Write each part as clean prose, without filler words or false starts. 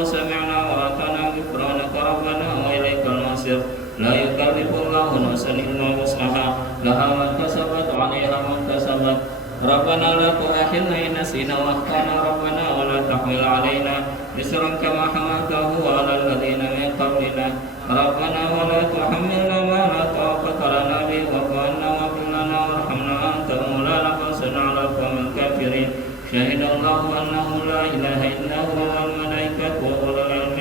وسمعنا وأطعنا غفرانك ربنا وإليك المصير لا يكلف الله نفسا إلا وسعها لها ما كسبت وعليها ما اكتسبت ربنا لا تؤاخذنا إن نسينا وأخطأنا ربنا ولا تحمل علينا إصرا كما حملته على الذين من قبلنا ربنا ولا تحملنا ما لا طاقة لنا به واعف عنا واغفر لنا وارحمنا أنت مولانا فانصرنا على القوم الكافرين شهد الله أنه لا إله إلا هو والملائكة وأولو العلم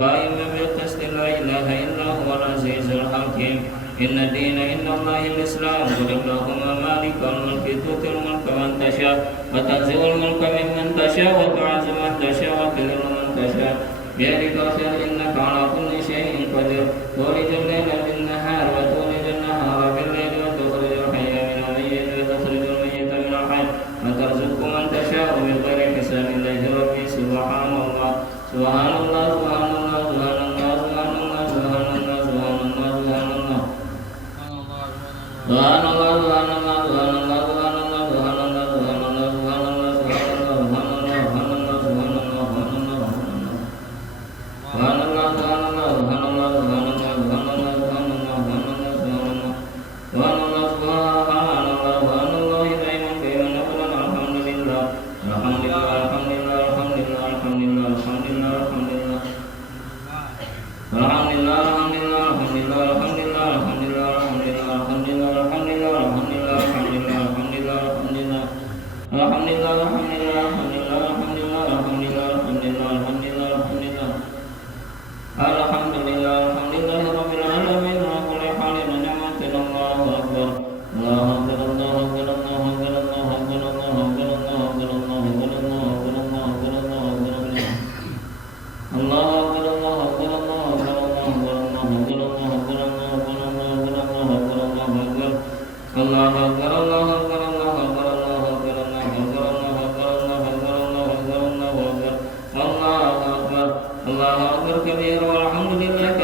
قائما بالقسط لا إله إلا هو العزيز الحكيم إن الدين عند الله الإسلام قل اللهم مالك الملك تؤتي الملك من تشاء وتنزع الملك ممن تشاء وتعز من تشاء وتذل من تشاء بيدك الخير إنك على كل شيء قدير تولج الليل بالنهار وتولج النهار بالليل وتخرج الحي من الميت وتخرج الميت من الحي وترزق من تشاء بغير حساب الله ربي سبحان الله سبحان الله سبحان الله سبحان الله سبحان الله سبحان الله سبحان الله سبحان الله سبحان الله سبحان الله سبحان الله سبحان الله سبحان الله سبحان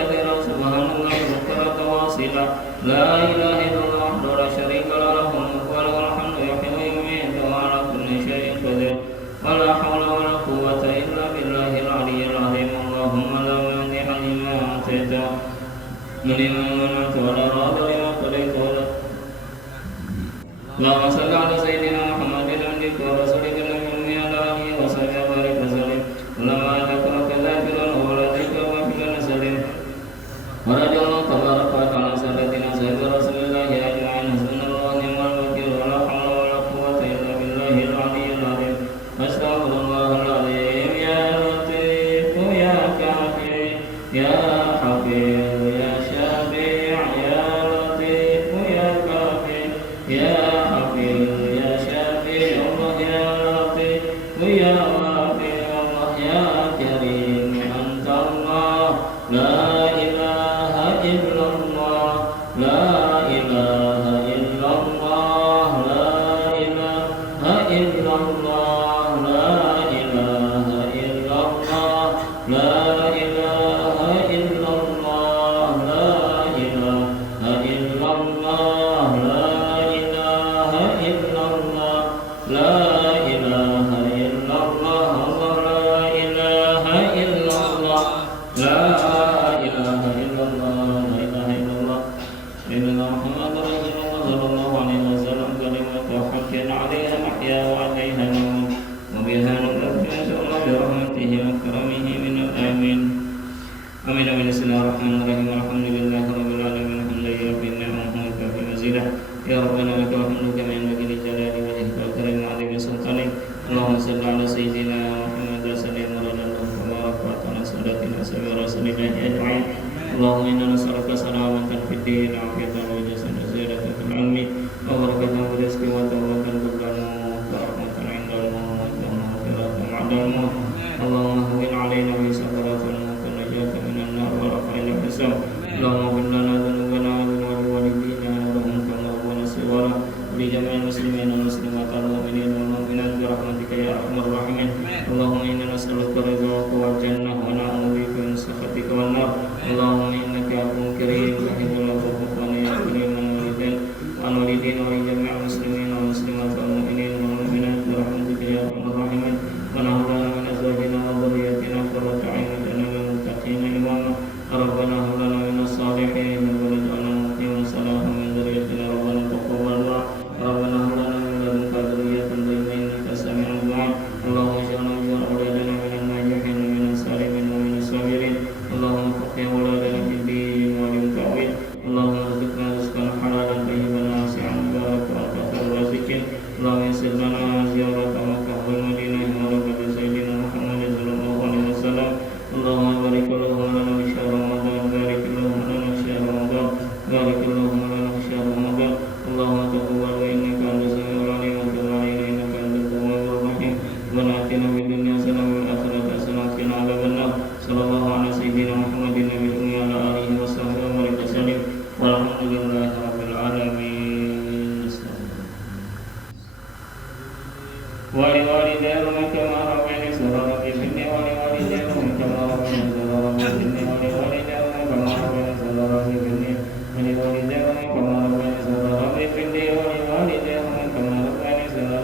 الله سبحان الله اللهم صل على سيدنا محمد عبدك ورسولك النبي على آله وصحبه وبارك وسلم اللهم إنك وكذلك وولدك وفي سلم ورجى الله تبارك وتعالى سادتنا سيد رسول الله أجمعين حسبنا الله ونعم الوكيل ولا حول ولا قوة إلا بالله العلي العظيم أستغفر الله العظيم يا لطيف يا كافي يا حفيظ يا شفيع يا لطيف يا كافي يا يا شافي الله يا لطيف يا وافي الله يا كريم أنت الله لا إله إلا الله لا إله إلا الله لا إله إلا الله لا إله إلا الله لا إله إلا الله لا إله إلا الله لا إله إلا الله لا إله إلا الله لا إله إلا الله لا إله إلا الله سيدنا محمد رسول الله صلى الله عليه وسلم كلمة حق عليها نحيا وعليها نموت وبها نكفر إن شاء الله برحمته وكرمه من الآمين آمين آمين بسم الله الرحمن الرحيم الحمد لله رب العالمين الحمد لله رب النعم وكافي مزيدا يا ربنا لك الحمد كما ينبغي لجلال وجهك وكرم عظيم سلطانك اللهم صل على سيدنا محمد وسلم وعلى الله تبارك وتعالى سادتنا سبيل رسول الله أجمعين اللهم إنا نسألك سلامة في الدين وعافية وجسد وزيادة في العلم وبركة في الرزق وتوبة قبل الموت ورحمة عند الموت ومغفرة بعد الموت اللهم هون علينا بسكرات الموت والنجاة من النار ورفع الحساب اللهم اغفر لنا ذنوبنا وذنوب والدينا ولهم كما ونصيرنا ولجميع المسلمين والمسلمات المؤمنين والمؤمنات برحمتك يا أرحم الراحمين اللهم إنا نسألك رضاك والجنة ونعوذ بك من سخطك والنار اللهم إنك عفو كريم تحب العفو فاعف عنا يا كريم والوالدين وعن اللهم بارك اللهم لنا في شهر رمضان بارك اللهم لنا في شهر رمضان بارك اللهم لنا في شهر رمضان اللهم تقبل إنك أنت السميع العليم وتب علينا إنك أنت التواب الرحيم ربنا آتنا في الدنيا حسنة وفي الآخرة حسنة وقنا عذاب النار صلى الله على سيدنا محمد النبي الأمي وعلى آله وصحبه وسلم والحمد لله رب العالمين. ولوالديهم كما ربياني صغيرا في الدنيا ولوالديهم كما ربياني صغيرا في الدنيا ولوالديهم كما ربياني صغيرا في الدنيا ولوالديهم كما ربياني صغيرا في الدنيا ولوالديهم كما ربياني صغيرا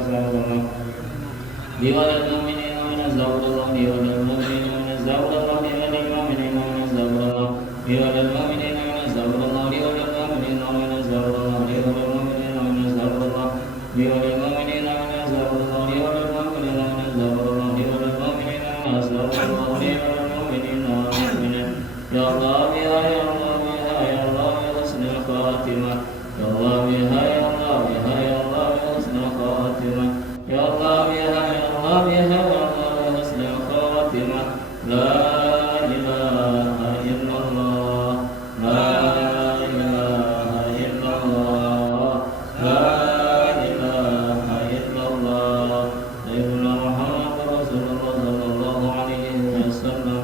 لوللمؤمنين من الزوج الله وللمؤمنين من الزوج الله وللمؤمنين من الزوج الله وللمؤمنين من الزوج الله وللمؤمنين من الزوج الله وللمؤمنين من الزوج الله وللمؤمنين من الزوج الله وللمؤمنين من الزوج الله وللمؤمنين من الزوج الله وللمؤمنين والمؤمنات يا الله بها يا الله بها يا الله بحسن الخاتمة يا الله بها يا الله بها يا الله بحسن الخاتمة يا الله بها يا الله بها يا الله بحسن الخاتمة لا إله إلا الله لا إله إلا الله لا إله إلا الله سيدنا محمد رسول الله صلى الله عليه وسلم.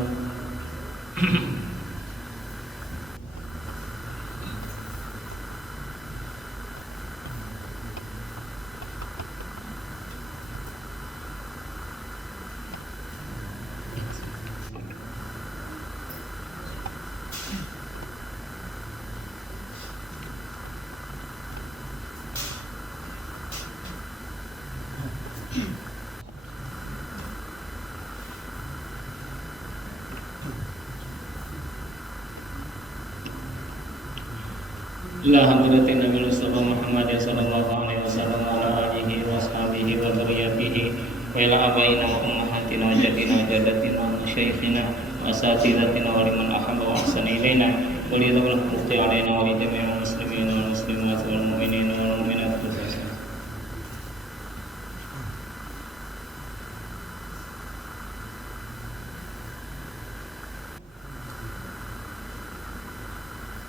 Ila hadratin Nabi Muhammad sallallahu alaihi wasallam wa ala alihi wa ashabihi wa dzurriyyatihi wa ila abaina wa ummahatina wa jaddina wa jaddatina wa masyayikhina wa asatidatina wa liman ahabba wa ahsana ilaina wa li dzawil huquqi alaina wa li jami'il muslimin wal muslimat wal mu'minin wal mu'minat.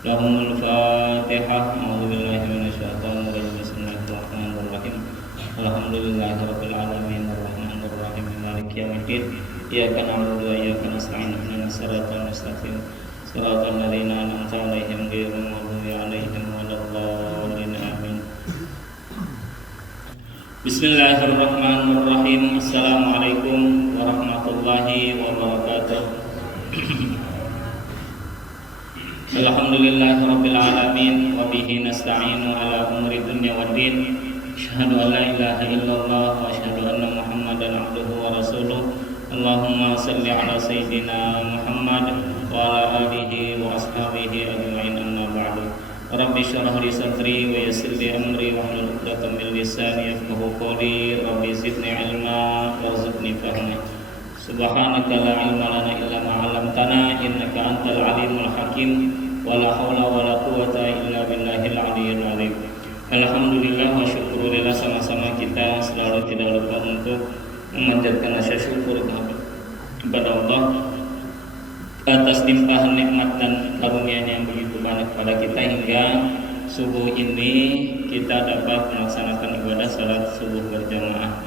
Lahumul Fatihah. A'udzubillahi minasyaitonir rajim. Bismillahirrahmanirrahim. Alhamdulillahirabbil alamin arrahmanir rahim maliki yaumiddin. Iyyaka na'budu wa iyyaka nasta'in ihdinas siratal mustaqim siratal ladzina an'amta 'alaihim ghairil maghdubi 'alaihim waladdallin. Amin. Bismillahirrahmanirrahim. Assalamualaikum warahmatullahi wabarakatuh. Alhamdulillahirabbil alamin wa bihi nasta'inu ala umuri dunya waddin. Asyhadu an la ilaha illallah wa asyhadu anna Muhammadan abduhu wa rasuluh. Allahumma shalli ala sayyidina Muhammad wa ala alihi wa ashabihi ajma'in, amma ba'du. Rabbi shrah li sadri wa yassir li amri wa hlul 'uqdatam min lisani yafqahu qawli. Rabbi zidni ilma warzuqni fahma. Subhanaka la ilma lana illa ma 'allamtana innaka antal alimul hakim. Wala haula wala quwwata illa billahil aliyyil azim. Alhamdulillah wa syukurillah, sama-sama kita selalu tidak lupa untuk memanjatkan rasa syukur kepada Allah atas limpahan nikmat dan karunia yang begitu banyak kepada kita hingga subuh ini kita dapat melaksanakan ibadah salat subuh berjamaah.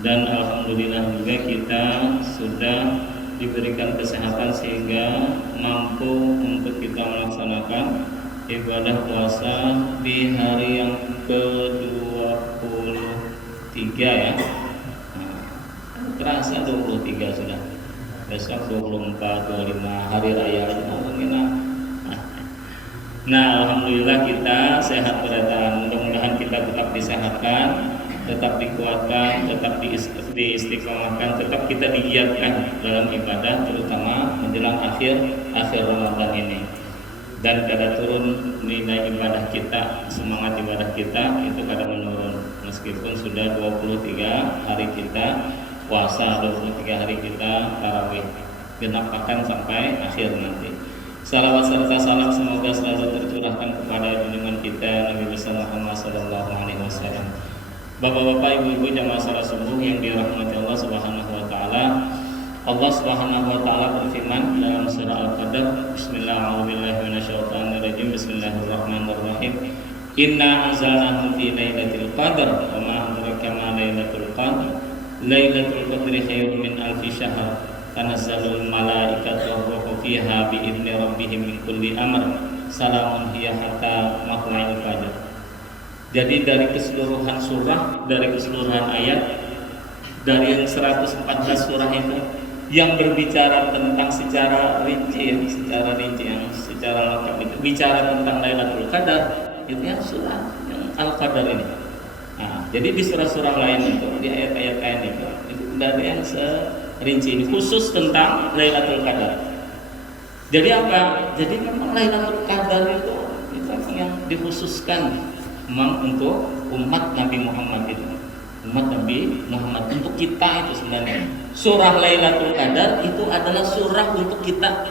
Dan alhamdulillah juga kita sudah diberikan kesehatan sehingga mampu untuk kita melaksanakan ibadah puasa di hari yang ke-23 ya. Terasa 23 sudah. Besok 24, 25 hari raya mungkin. Nah, alhamdulillah kita sehat bertahan. Mudah-mudahan kita tetap disehatkan, tetap dikuatkan, tetap diistiqomahkan, tetap kita digiatkan dalam ibadah, terutama menjelang akhir Ramadan ini. Dan kada turun nilai ibadah kita, semangat ibadah kita itu kada menurun. Meskipun sudah 23 hari kita puasa, 23 hari kita tarawih, genap akan sampai akhir nanti. Salawat serta salam semoga selalu tercurahkan kepada junjungan kita Nabi besar Muhammad sallallahu alaihi wasallam. Bapak-bapak, ibu-ibu jamaah salat subuh yang dirahmati Allah Subhanahu wa taala. Allah Subhanahu wa taala berfirman, Qadar. Bismillahirrahmanirrahim. Bismillahirrahmanirrahim. Inna anzalnahu fi lailatul qadar wa ma adraka ma lailatul qadar. Lailatul qadri khairun min alfi syahr. Tanazzalul malaikatu war-ruhu fiha bi idzni rabbihim min kulli amr. Salamun hiya hatta matla'il fajr. Jadi dari keseluruhan surah, dari keseluruhan ayat, dari 114 surah itu yang berbicara tentang secara rinci, secara lengkap itu bicara tentang Lailatul Qadar, itu yang surah yang Al-Qadar ini. Nah, jadi di surah-surah lain itu, di ayat-ayat lain itu tidak ada yang serinci ini khusus tentang Lailatul Qadar. Jadi apa? Jadi memang Lailatul Qadar itu yang dikhususkan memang untuk umat Nabi Muhammad itu. Umat Nabi Muhammad untuk kita itu sebenarnya. Surah Lailatul Qadar itu adalah surah untuk kita.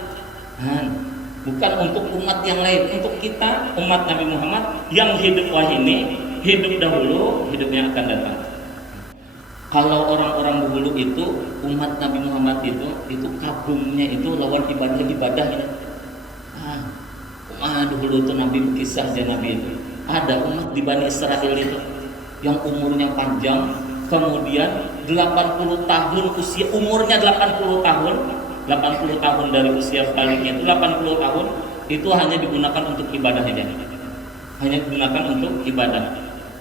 Bukan untuk umat yang lain, untuk kita umat Nabi Muhammad yang hidup wahini, hidup dahulu, hidupnya akan datang. Kalau orang-orang dahulu itu umat Nabi Muhammad itu kagumnya itu lawan ibadah ya. Dahulu itu Nabi kisah aja Nabi itu. Ada umat di Bani Israel itu yang umurnya panjang, kemudian 80 tahun usia, umurnya 80 tahun dari usia baliknya itu 80 tahun itu hanya digunakan untuk ibadah aja. Hanya digunakan untuk ibadah.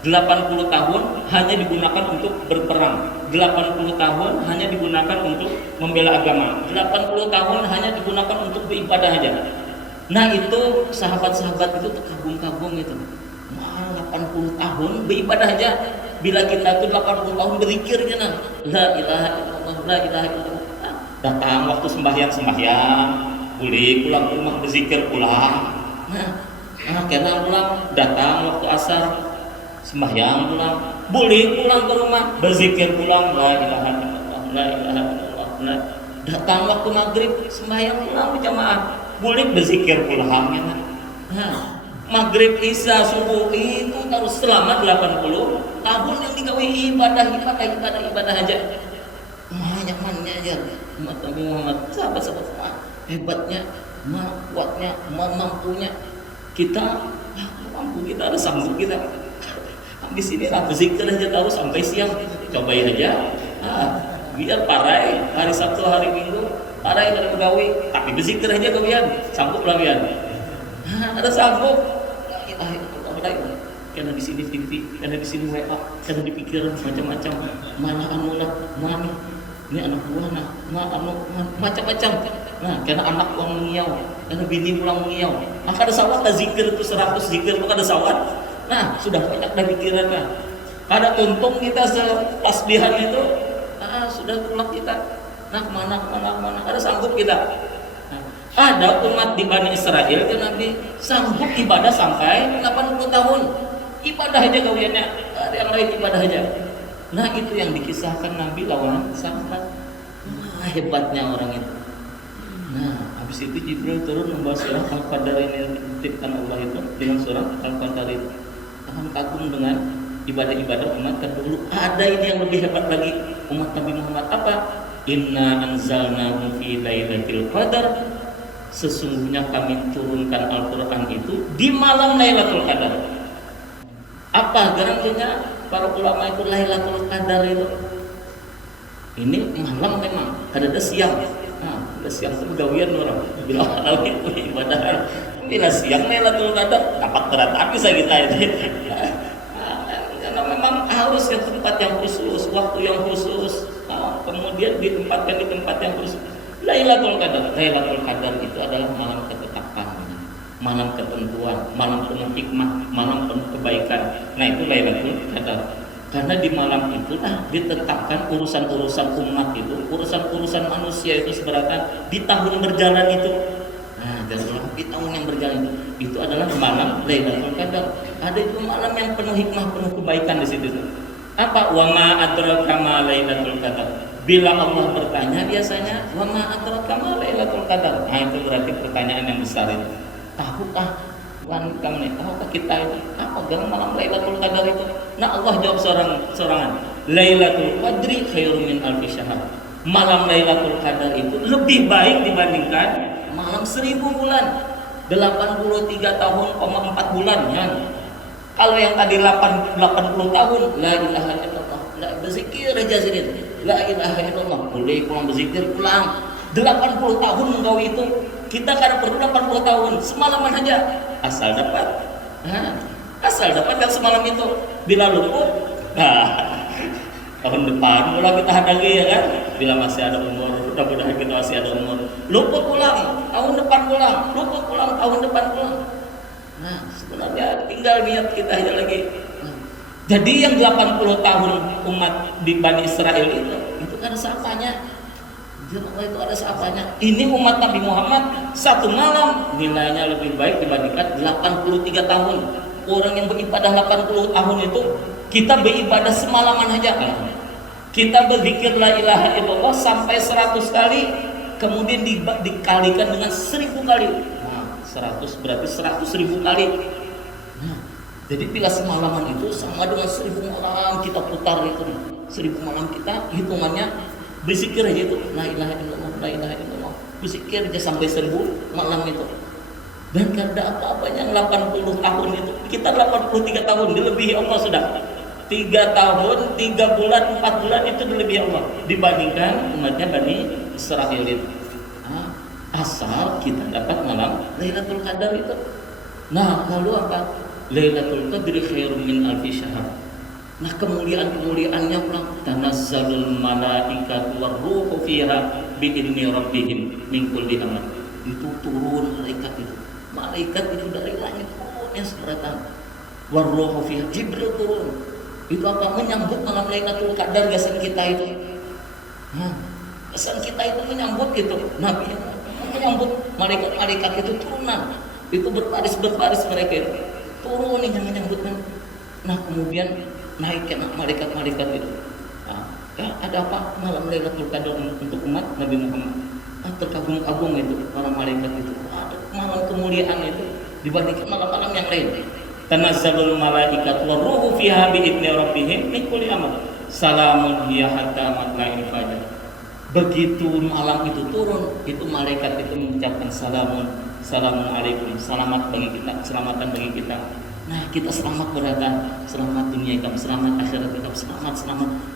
80 tahun hanya digunakan untuk berperang. 80 tahun hanya digunakan untuk membela agama. 80 tahun hanya digunakan untuk beribadah aja. Nah, itu sahabat-sahabat itu terkagum-kagum itu. 80 tahun beribadah aja. Bila kita itu 80 tahun berzikirnya nah, la ilaha illallah, la ilaha illallah. Datang waktu sembahyang, boleh pulang ke rumah berzikir pulang. Karena pulang, datang waktu asar sembahyang pulang, boleh pulang ke rumah berzikir pulang, la ilaha illallah, la ilaha illallah. Datang waktu maghrib sembahyang pulang berjamaah, boleh berzikir pulang. Maghrib, isya, subuh itu harus selama 80 tahun yang digawe ibadah aja. Banyak aja umat Nabi Muhammad, sahabat-sahabat hebatnya, kuatnya, mampunya. Kita mampu, kita ada sanggup kita. Di sini lah berzikir aja tahu sampai siang, cobain aja. Biar parai hari Sabtu, hari Minggu, parai dari pegawai, tapi berzikir aja kalian, sanggup lah kalian. Ada sanggup. Karena di sini TV, karena di sini WA, karena di pikiran macam-macam. Mana ini anak buah macam-macam. Karena anak uang mengiau, karena bini pulang mengiau. Maka ada sawat zikir itu 100 zikir, maka ada sawat. Sudah banyak dah pikiran kan. Ada untung kita tasbihan itu, sudah pulang kita. Kemana, ada sanggup kita. Ada umat di Bani Israel itu Nabi sanggup ibadah sampai 80 tahun. Ibadah aja kawiannya, ada yang lain ibadah aja. Itu yang dikisahkan Nabi lawan sahabat. Hebatnya orang itu. Habis itu Jibril turun membahas surah Al-Qadar ini yang dititipkan Allah itu dengan surah Al-Qadar itu. Akan kagum dengan ibadah-ibadah umat terdahulu. Ada ini yang lebih hebat lagi umat Nabi Muhammad apa? Inna anzalnahu fi lailatul qadar. Sesungguhnya kami turunkan Al-Quran itu di malam Lailatul Qadar. Apa garansinya para ulama itu Lailatul Qadar itu? Ini malam memang, ada siang. Ada siang itu gawian orang. Bila malam itu ibadah. Bila siang Lailatul Qadar dapat berat api saya kita ini. Karena memang harus yang tempat yang khusus, waktu yang khusus, kemudian ditempatkan di tempat yang khusus. Lailatul Qadar itu adalah malam ketetapan, malam ketentuan, malam penuh hikmah, malam penuh kebaikan. Itu Lailatul Qadar. Karena di malam itulah ditetapkan urusan-urusan umat itu, urusan-urusan manusia itu sebenarnya di tahun berjalan itu. Di tahun yang berjalan itu adalah malam Lailatul Qadar. Ada itu malam yang penuh hikmah, penuh kebaikan di situ. Apa? Wa ma adraka ma Lailatul Qadar. Bila Allah bertanya biasanya, wa ma adraka ma Lailatul Qadar. Itu berarti pertanyaan yang besar itu. Tahukah tahukah kita itu apa dalam malam Lailatul Qadar itu? Allah jawab sorangan. Lailatul Qadri khairun min alfi syahr. Malam Lailatul Qadar itu lebih baik dibandingkan malam 1000 bulan. 83 tahun, 4 bulan ya. Kalau yang tadi 80 tahun, la ilaha illallah, la berzikir aja sini. La ilaha illallah, boleh pulang berzikir pulang. 80 tahun menggawi itu, kita kan perlu 80 tahun, semalaman aja. Asal dapat. Asal dapat yang semalam itu. Bila luput, tahun depan mulai kita hadangi ya kan, bila masih ada umur, mudah-mudahan kita masih ada umur, luput pulang, tahun depan pulang, luput pulang, tahun depan pulang. Nah sebenarnya tinggal niat kita aja lagi. Jadi yang 80 tahun umat di Bani Israel itu kan ada siapanya. Allah itu ada siapanya. Ini umat Nabi Muhammad satu malam nilainya lebih baik dibandingkan 83 tahun. Orang yang beribadah 80 tahun itu, kita beribadah semalaman aja kan. Kita berzikir la ilaha illallah sampai 100 kali, kemudian dikalikan dengan 1000 kali. Nah, 100 berarti 100.000 kali. Nah, jadi bila semalaman itu sama dengan 1000 malam kita putar itu. 1000 malam kita hitungannya berzikir aja itu la ilaha illallah, la ilaha illallah. Berzikir aja sampai 1000 malam itu. Dan karena apa-apanya 80 tahun itu, kita 83 tahun dilebihi Allah sudah. 3 tahun, 3 bulan, 4 bulan itu dilebihi Allah dibandingkan umatnya Bani Israil itu. Asal kita dapat malam Lailatul Qadar itu. Nah, lalu apa? Lailatul Qadri khairum min alfi syahr. Nah, kemuliaan-kemuliaannya pulang, tanazzalul malaikatu warruhu fiha biidzni rabbihim min kulli amr. Itu turun malaikat itu. Malaikat itu dari langit turun yang sekarang. Warruhu fiha, Jibril turun. Itu apa? Menyambut malam Lailatul Qadar gasan kita itu. Gasan kita itu menyambut gitu. Nabi menyambut malaikat-malaikat itu turunan. Itu berbaris-berbaris mereka itu. Turun yang menyambutnya. Nah, kemudian naikkan malaikat-malaikat itu. Ada apa? Malam Lailatul Qadar untuk umat Nabi Muhammad. Terkagum-kagum itu para malaikat itu. Ada malam kemuliaan itu dibandingkan malam-malam yang lain. Tanazzalul malaikatu warruhu fiha biidzni rabbihim min kulli amr. Salamun hiya hatta matla'il fajr. Begitu malam itu turun, itu malaikat itu mengucapkan salamun alaikum, selamat bagi kita, keselamatan bagi kita. Nah, kita selamat berada, selamat dunia kita, selamat akhirat kita, selamat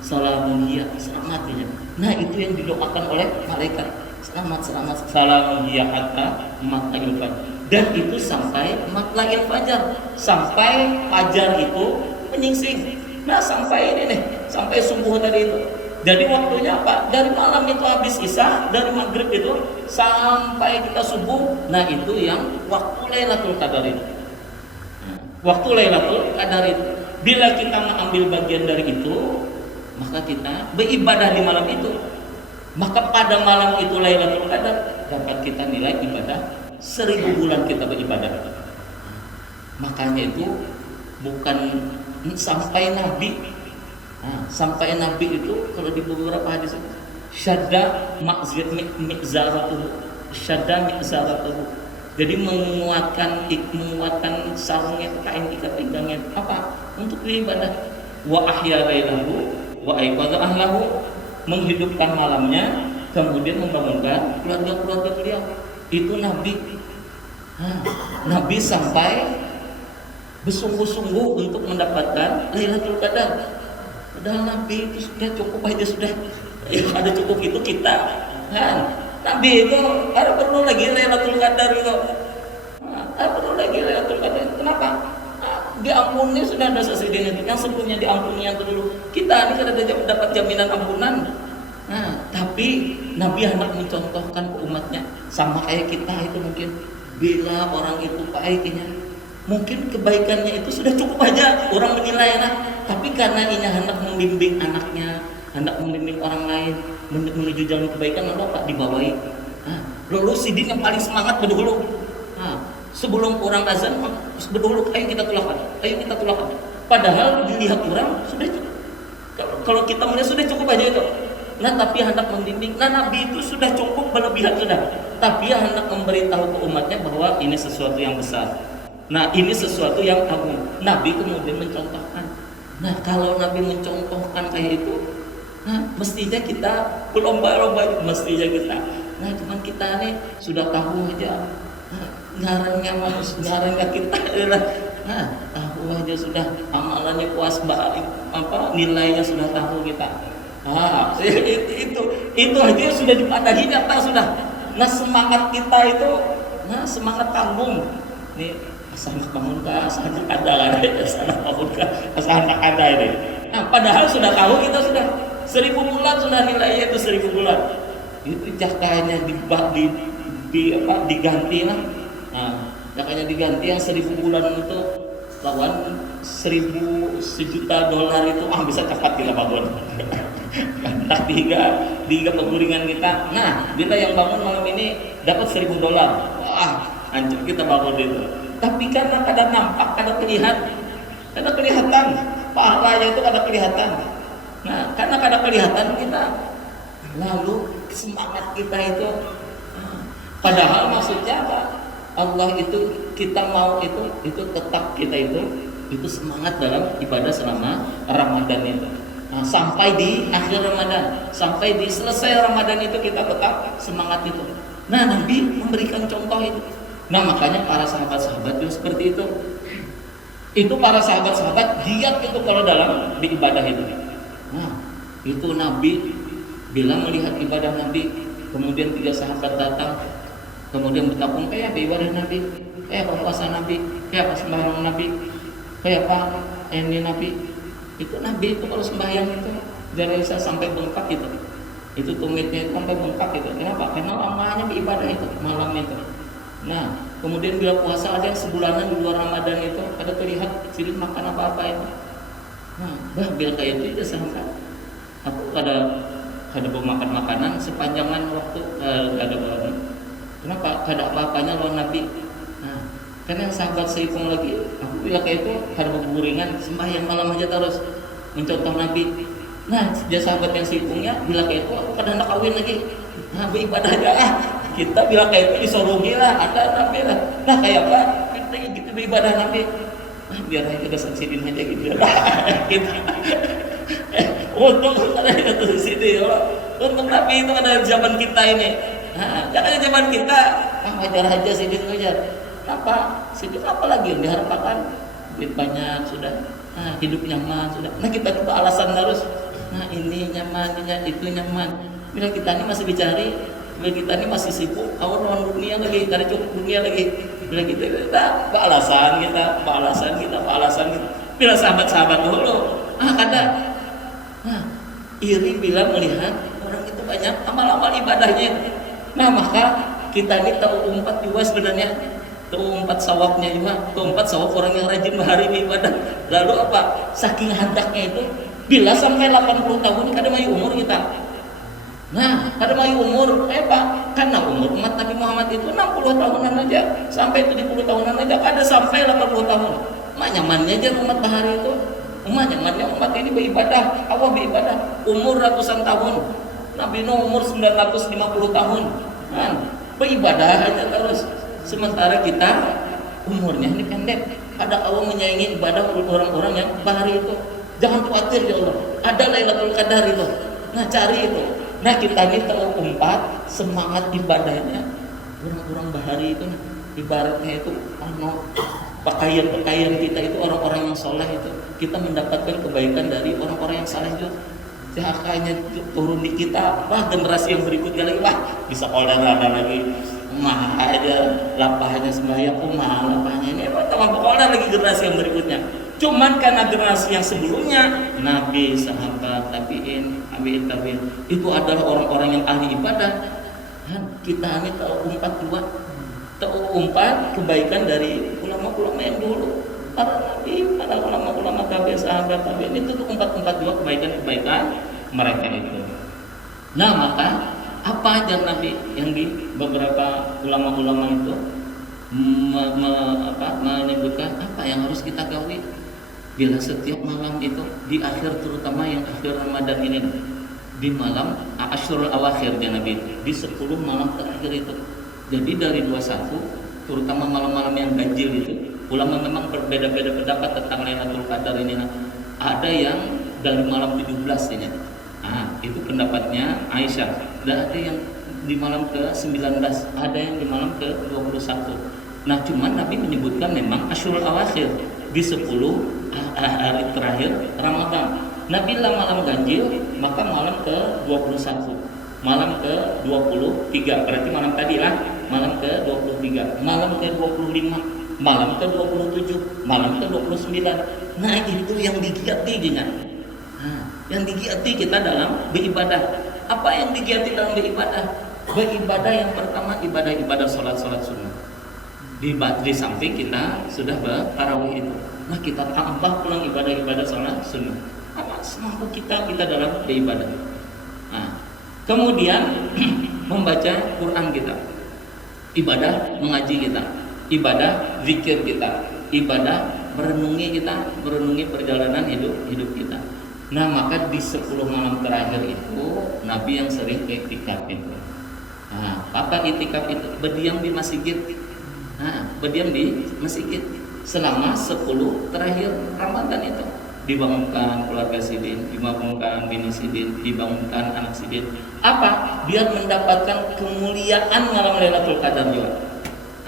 salamun hiya, selamat ya. Nah, itu yang didoakan oleh malaikat. Selamat salamun hiya hatta matla'il fajr. Dan itu sampai matla'il fajar, sampai fajar itu menyingsing. Nah, sampai ini nih, sampai subuh tadi itu. Jadi waktunya apa? Dari malam itu habis isya, dari maghrib itu sampai kita subuh. Nah, itu yang waktu Lailatul Qadar itu. Waktu Lailatul Qadar itu. Bila kita mengambil bagian dari itu, maka kita beribadah di malam itu. Maka pada malam itu Lailatul Qadar dapat kita nilai ibadah 1000 bulan kita beribadah. Makanya itu bukan sampai Nabi. Sampai Nabi itu kalau di beberapa hadis itu syadda mi'zaratuhu. Jadi menguatkan sarungnya, kain ikat pinggangnya apa? Untuk beribadah. Wa ahya lailahu wa ayqadha ahlahu, menghidupkan malamnya, kemudian membangunkan keluarga-keluarga beliau. Itu Nabi. Nabi sampai bersungguh-sungguh untuk mendapatkan Lailatul Qadar. Padahal Nabi itu sudah cukup aja sudah. Ada cukup itu kita. Nabi itu ada perlu lagi Lailatul Qadar itu. Ada perlu lagi Lailatul Qadar. Kenapa? Diampuni sudah dosa sedihnya. Yang sebelumnya diampuni yang dulu. Kita ini kan ada dapat jaminan ampunan. Tapi Nabi hendak mencontohkan ke umatnya, sama kayak kita itu mungkin. Bila orang itu baiknya, mungkin kebaikannya itu sudah cukup aja orang menilai tapi karena ini hendak membimbing anaknya, hendak membimbing orang lain menuju jalan kebaikan, lalu apa? Dibawahi. Lalu sidin yang paling semangat berdahulu. Sebelum orang azan berdahulu, ayo kita tulakan. Padahal dilihat orang sudah cukup. Kalau kita melihat sudah cukup aja itu. Tapi hendak membimbing. Nabi itu sudah cukup berlebihan sudah. Tapi hendak memberitahu ke umatnya bahwa ini sesuatu yang besar. Ini sesuatu yang agung. Nabi kemudian mencontohkan. Kalau Nabi mencontohkan kayak itu, Nah, mestinya kita berlomba-lomba, mestinya kita. Nah, cuman kita nih sudah tahu aja. Nah, ngarangnya kita adalah, nah, tahu aja sudah amalannya puas balik, nilainya sudah tahu kita. Itu aja sudah dipadahi nyata sudah. Nah, semangat kita itu, nah, semangat tanggung. Nih, asal bangun kah, asal ada ini. Nah, padahal sudah tahu kita sudah 1000 bulan sudah nilainya itu 1000 bulan. Itu jakanya diganti lah. Nah, jakanya diganti yang 1000 bulan itu lawan 1 juta dolar itu bisa cepat kita bangun. Tak tiga penguringan kita. Nah, kita yang bangun malam ini dapat 1000 dolar. Wah, hancur kita bangun itu. Tapi karena kada nampak, kada kelihatan, pahalanya itu kada kelihatan. Nah, karena kada kelihatan kita, lalu semangat kita itu, padahal maksudnya apa? Allah itu kita mau itu tetap kita itu semangat dalam ibadah selama Ramadan itu. Nah, sampai di akhir Ramadan, sampai di selesai Ramadan itu kita tetap semangat itu. Nah, Nabi memberikan contoh itu. Nah, makanya para sahabat-sahabat itu seperti itu. Itu para sahabat-sahabat giat itu kalau dalam di ibadah itu. Nah, itu Nabi bila melihat ibadah Nabi, kemudian 3 sahabat datang, kemudian bertabung kayak ibadah Nabi, kayak puasa Nabi, kayak sembahyang Nabi, kayak apa ini Nabi. Itu Nabi itu kalau sembahyang itu dari bisa sampai bengkak itu. Itu tumitnya itu sampai bengkak itu. Kenapa? Karena lamanya beribadah itu malam itu. Nah, kemudian bila puasa ada yang sebulanan di luar Ramadan itu ada terlihat tidak makan apa-apa itu. Nah, bila kayak itu sampai aku kada mau makan makanan sepanjangan waktu ada apa. Kenapa? Kada apa-apanya lawan Nabi. Nah, karena sahabat seipung lagi, aku bila kayak itu kada berguringan sembahyang malam aja terus mencontoh Nabi. Nah, dia sahabat yang seipungnya bila kayak itu aku kada hendak kawin lagi. Nah, beribadah aja kita bila kayak itu disorungi lah, ada Nabi lah. Nah, kayak apa? Kita gitu beribadah Nabi. Nah, biar aja kita sensidin aja gitu. Kita untung ada itu di sini. Untung Nabi itu ada zaman kita ini. Nah, jangan zaman kita wajar aja sini wajar. Apa? Sedikit apa lagi yang diharapkan? Duit banyak sudah. Nah, hidup nyaman sudah. Nah, kita coba alasan terus. Nah, ini nyaman, itu nyaman. Bila kita ini masih dicari, bila kita ini masih sibuk, lawan dunia lagi, cari cukup dunia lagi. Bila kita alasan kita. Bila sahabat-sahabat dulu, kada. Nah, iri bila melihat orang itu banyak amal-amal ibadahnya. Nah, maka kita ini tahu umpat juga sebenarnya, tahu umpat sawabnya juga, tahu umpat sawab orang yang rajin bahari ibadah. Lalu apa? Saking hendaknya itu, bila sampai 80 tahun kada mayu umur kita. Nah, kada mayu umur, Pak, karena umur umat Nabi Muhammad itu 60 tahunan aja, sampai 70 tahunan aja, kada sampai 80 tahun. Nyamannya aja umat bahari itu. Nyamannya umat ini beribadah, Allah beribadah umur ratusan tahun. Nabi Nuh umur 950 tahun. Kan, beribadah aja terus. Sementara kita umurnya ini pendek. Ada Allah menyayangi ibadah orang-orang yang bahari itu. Jangan khawatir ya Allah. Ada Lailatul Qadar itu. Nah, cari itu. Nah, kita ini terumpat semangat ibadahnya orang-orang bahari itu. Ibaratnya itu pakaian kita itu orang-orang yang soleh itu. Kita mendapatkan kebaikan dari orang-orang yang saleh juga. Cahayanya turun di kita, generasi yang berikutnya lagi, bisa olahraga lagi, aja lapahnya sembahyang, lapahnya ini, tambah pokoler lagi generasi yang berikutnya. Cuman karena generasi yang sebelumnya, Nabi, sahabat, tabiin, itu adalah orang-orang yang ahli ibadah. Dan kita ini tahu umpat kebaikan dari ulama-ulama yang dulu. Para nabi, para ulama-ulama tabi'in, sahabat tabi'in itu umpat-umpat juga kebaikan-kebaikan mereka itu. Nah, maka apa aja Nabi yang di beberapa ulama-ulama itu menyebutkan apa yang harus kita gawi bila setiap malam itu di akhir, terutama yang akhir Ramadan ini, di malam Asyurul Awakhir Nabi itu, di 10 malam terakhir itu. Jadi dari 21, terutama malam-malam yang ganjil itu, ulama memang berbeda-beda pendapat tentang Lailatul Qadar ini. Ada yang dari malam 17 ini. itu pendapatnya Aisyah. Dan ada yang di malam ke-19, ada yang di malam ke-21. Nah, cuman Nabi menyebutkan memang Asyurul Awakhir, di 10 hari terakhir Ramadan. Nabi bilang malam ganjil, maka malam ke-21, malam ke-23, berarti malam tadi lah, malam ke-23, malam ke-25, malam ke-27, malam ke-29. Nah, itu yang digiati dengan. Nah, yang digiati kita dalam beribadah. Apa yang digiati dalam beribadah? Beribadah yang pertama ibadah sholat sunnah. Di samping kita sudah bertarawih itu. Nah, kita tambah pulang ibadah sholat sunnah. Apa semampu kita dalam beribadah. Nah, kemudian membaca Quran kita, ibadah mengaji kita, ibadah zikir kita, ibadah merenungi perjalanan hidup kita. Nah, maka di 10 malam terakhir itu Nabi yang sering iktikaf itu. Nah, apa iktikaf itu? Berdiam di masjid. Nah, berdiam di masjid selama 10 terakhir Ramadan itu. Dibangunkan keluarga Sidin, dibangunkan bini Sidin, dibangunkan anak Sidin. Apa? Biar mendapatkan kemuliaan malam Lailatul Qadar juga.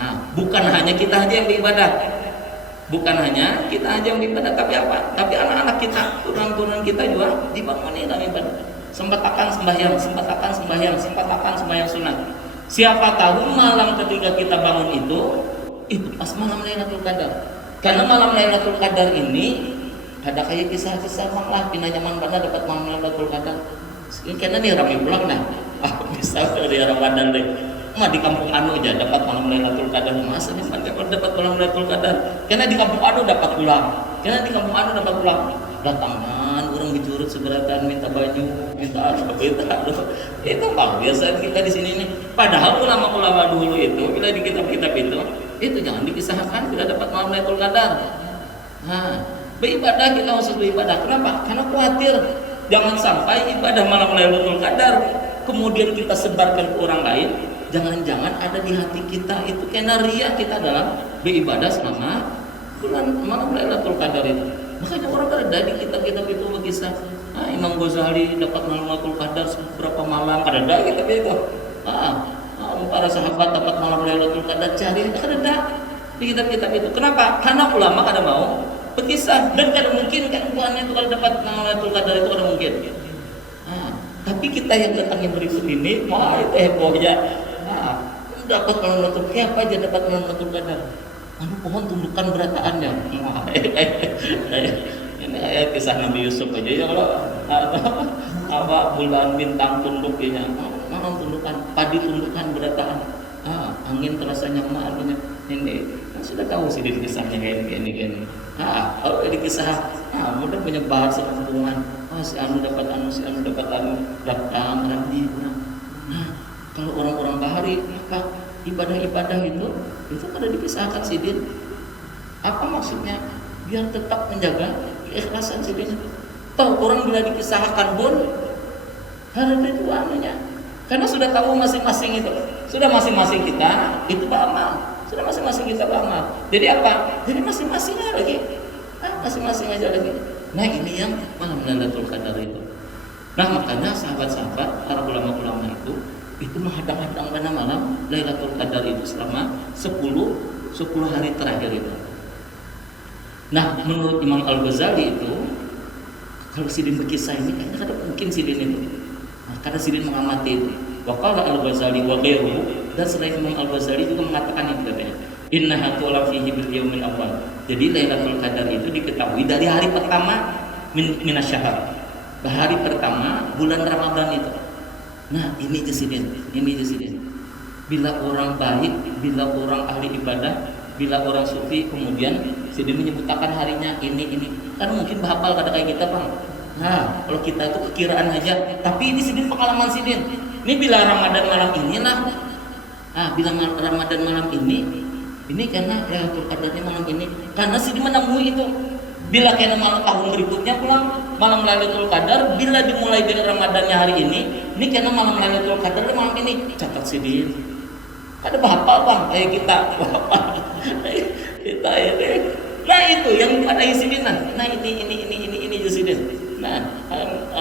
Nah, bukan hanya kita aja yang beribadah. Bukan hanya kita aja yang beribadah, tapi apa? Tapi anak-anak kita, turunan-turunan kita juga dibangunin dalam ibadah. Sempatakan sembahyang sunat. Siapa tahu malam ketika kita bangun itu pas malam Lailatul Qadar. Karena malam Lailatul Qadar ini ada kayak kisah-kisah malah pina zaman pada dapat malam Lailatul Qadar. Ini karena nih ramai pulang nah. Bisa dari Ramadan deh. Mah di kampung anu aja dapat malam Lailatul Qadar. Masa nih dapat malam Lailatul Qadar? Karena di kampung anu dapat pulang. Datangan orang bijurut seberatan minta baju, minta apa itu. Itu bang biasa kita di sini nih. Padahal ulama-ulama dulu itu bila di kitab-kitab itu jangan dikisahkan bila dapat malam Lailatul Qadar. Nah, beribadah kita khusus beribadah. Kenapa? Karena khawatir jangan sampai ibadah malam Lailatul Qadar kemudian kita sebarkan ke orang lain. Jangan-jangan ada di hati kita itu kena ria kita dalam beribadah selama bulan malam Lailatul Qadar itu. Makanya orang ada di kitab-kitab itu berkisah. Imam Ghazali dapat malam Lailatul Qadar berapa malam ada kitab itu. Para sahabat dapat malam Lailatul Qadar cari ada di kitab-kitab itu. Kenapa? Karena ulama kada mau berkisah dan kada mungkin kan Tuhannya itu kalau dapat malam Lailatul Qadar itu kada mungkin. Tapi kita yang datang yang berikut ini, itu hebohnya. Dapat malam Lailatul Qadar, apa aja dapat malam Lailatul Qadar. Pohon tumbukan berataannya. Ini kayak kisah Nabi Yusuf aja ya kalau apa bulan bintang tunduknya, tundukan padi tundukan berataan. Angin terasa nyaman ini sudah tahu sih di kisahnya kayak gini. Kalau di kisah mudah menyebar sekampungan. Si anu dapat anu, datang rapi. Kalau orang-orang bahari apa ibadah-ibadah itu pada dipisahkan Sidin. Apa maksudnya? Biar tetap menjaga keikhlasan Sidin. Tahu orang bila dipisahkan pun harus itu anunya. Karena sudah tahu masing-masing itu. Sudah masing-masing kita itu beramal. Jadi apa? Jadi masing-masing lagi. Masing-masing aja lagi. Nah, ini yang malam Lailatul Qadar itu. Nah, makanya sahabat-sahabat para ulama-ulama itu menghadang-hadang pada malam Lailatul Qadar itu selama 10 hari terakhir itu. Nah, menurut Imam Al-Ghazali itu kalau Sidin berkisah ini kayaknya kada mungkin Sidin itu. Karena Sidin mengamati itu. Waqala Al-Ghazali wa ghairuhu, dan selain Imam Al-Ghazali juga mengatakan itu katanya. Innaha tu'la fihi bil yaumil awwal. Jadi Lailatul Qadar itu diketahui dari hari pertama minasyahr. Hari pertama bulan Ramadan itu. Nah, ini Sidin. Bila orang baik, bila orang ahli ibadah, bila orang sufi, kemudian Sidin menyebutkan harinya ini. Kan mungkin bahapal kada kayak kita, Bang. Nah, kalau kita itu kekiraan aja, tapi ini Sidin pengalaman Sidin. Ini bila Ramadan malam inilah. Bila Ramadan malam ini karena Lailatul Qadarnya malam ini. Karena Sidin menemui itu. Bila kena malam tahun berikutnya pulang malam Lailatul Qadar, bila dimulai dari Ramadannya hari ini kena malam Lailatul Qadar malam ini. Catat Sidin. Ada bahapal Bang, kayak kita. Kita ini. Nah, itu yang ada Sidin. Nah, ini Sidin. Nah,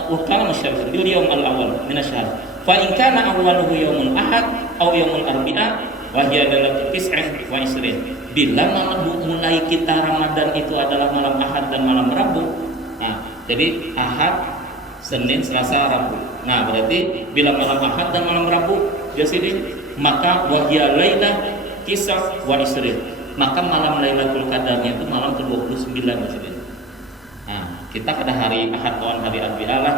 wa kana syarq bil yawm al-awwal min asy-syahr. Fa in kana awwaluhu yaumul ahad aw yaumul arbi'a wa hiya dalam tis'ah wa isrin. Bila malam mulai kita Ramadan itu adalah malam Ahad dan malam Rabu. Nah, jadi Ahad, Senin, Selasa, Rabu. Nah, berarti bila malam Ahad dan malam Rabu jadi maka wa hiya lailah kisah wa isrin. Maka malam Lailatul Qadarnya itu malam ke-29 jadi. Nah, kita pada hari Ahad lawan hari Arbi'ah lah.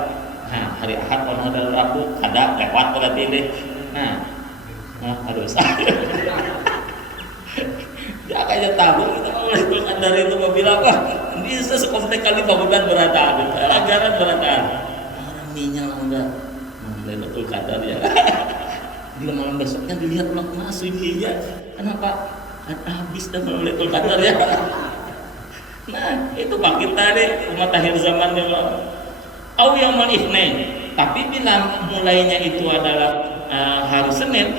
Nah, hari Ahad lawan hari Rabu ada lewat berarti ini. Nah, harus. Ya kayaknya tahu kita kalau Lailatul Qadar itu bilang wah bisa sekomplek kali bangunan berataan, anggaran berataan. Orang minyak udah Lailatul Qadar ya. Bila malam besoknya dilihat ulang masih iya. Kenapa? Habis dah malam Lailatul Qadar ya. Nah, itu Pak kita deh umat akhir zaman ya Allah. Au yaumul itsnain. Tapi bila mulainya itu adalah hari Senin,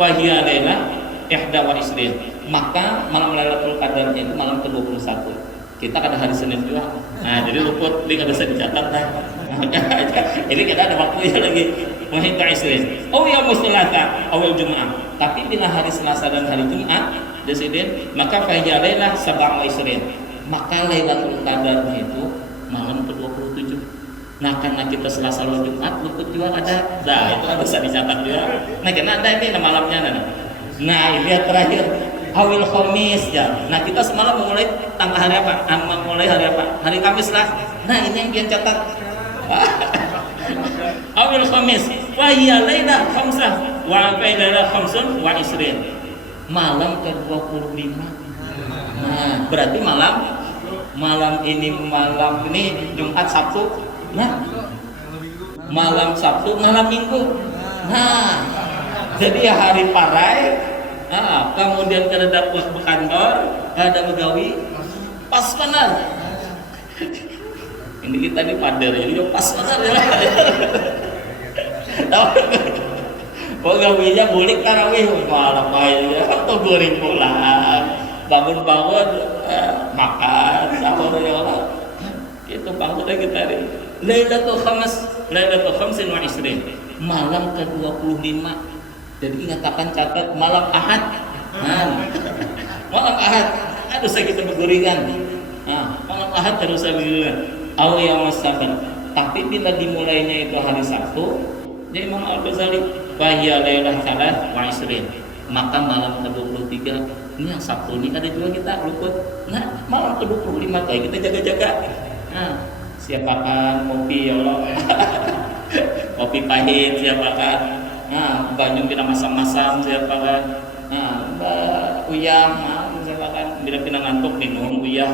fa hiya lailah ihda wa isrin. Maka malam Lailatul Qadarnya itu malam ke-21. Kita ada hari Senin juga. Nah, jadi luput ini kada bisa dicatat lah. Jadi kita ada waktunya lagi. Wa hiya isrin. Au yaumul tsalatsa awal Jumat. Tapi bila hari Selasa dan hari Jumat, Desidin, maka fa hiya lailah 27. Maka Lailatul Qadar itu malam ke-27. Nah, karena kita Selasa lalu Jumat luput juga ada. Nah, itu bisa dicatat juga. Nah, karena ada ini malamnya nah, ini yang terakhir Awil Khamis ya. Nah, kita semalam mulai tanggal hari apa? Mulai hari apa? Hari Kamis lah. Nah, ini yang dia catat. Awil Khamis wa hiya lailah khamsah wa lailah khamsun wa isrin. Malam ke-25. Nah, berarti malam ini Jumat Sabtu. Nah, malam Sabtu, malam Minggu. Nah, jadi hari parai. Nah, kemudian kada dapat kantor, kada begawi, pas benar. Ini kita nih pader ini pas benar ya. Kok gawinya bulik tarawih malam aja, atau 2000 lah. Bangun-bangun makan sahur ya Allah. Itu maksudnya kita nih. Lailatul Khamsin wa Isrin. Malam ke-25. Jadi ingatakan catat malam Ahad. Nah, malam Ahad harus kita berguringan. Nah, malam Ahad harus berguringan. Aw yaum Sabat. Tapi bila dimulainya itu hari Sabtu, jadi Imam Al-Ghazali fa hiya lailah 3 wa Isrin. Maka malam ke-23 ini yang Sabtu ini ada juga kita luput. Nah, malam ke-25 kayak kita jaga-jaga. Nah, siapakan kopi ya Allah. Kopi pahit siapakan. Nah, banyu pina masam-masam siapakan. Nah, uyah siapakan bila pina ngantuk minum uyah.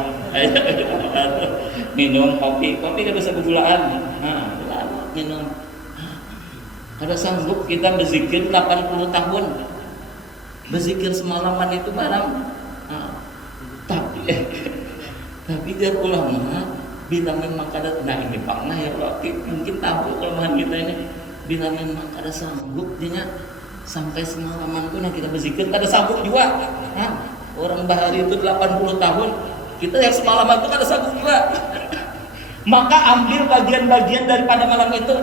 Minum kopi kan bisa bergulaan. Nah, minum. Ada sanggup kita berzikir 80 tahun. Berzikir semalaman itu barang. Nah, tapi dia ulama bila memang kada, nah ini pernah ya Allah, mungkin tahu kelemahan kita ini. Bila memang kada sanggup dia sampai semalaman itu, nah kita berzikir kada sanggup juga. Nah, orang bahari itu 80 tahun, kita yang semalaman itu kada sanggup juga. Maka ambil bagian-bagian daripada malam itu.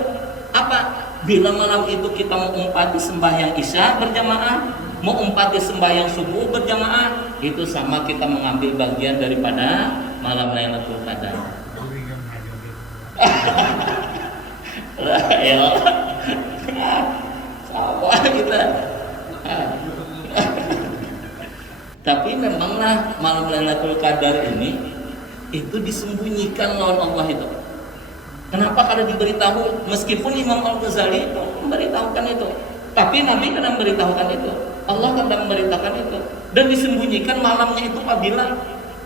Apa? Bila malam itu kita mau umpati sembahyang Isya berjamaah, mau umpati sembahyang subuh berjamaah, itu sama kita mengambil bagian daripada malam Lailatul Qadar. Ya sama kita. Tapi memanglah malam Lailatul Qadar ini itu disembunyikan lawan Allah itu. Kenapa kada diberitahu? Meskipun Imam Al-Ghazali itu memberitahukan itu, tapi Nabi kada memberitahukan itu, Allah kada memberitahukan itu, dan disembunyikan malamnya itu apabila,